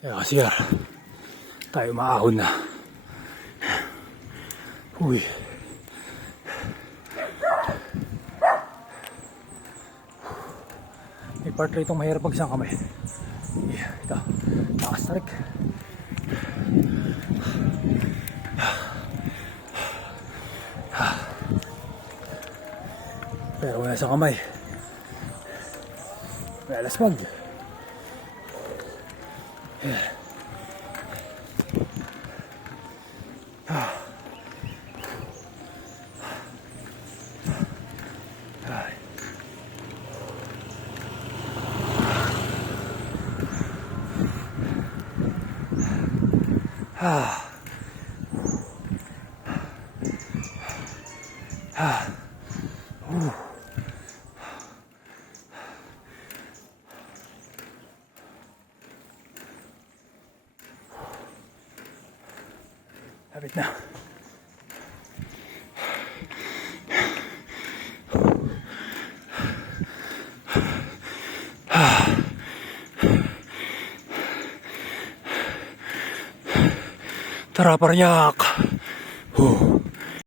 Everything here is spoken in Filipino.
Kasi tayo maahon na. Uy. May part rito mahirap pagsang kamay. Ito, takas tarik. Pero wala sa kamay. May alaswag. Lapit na. Tara, Paryak.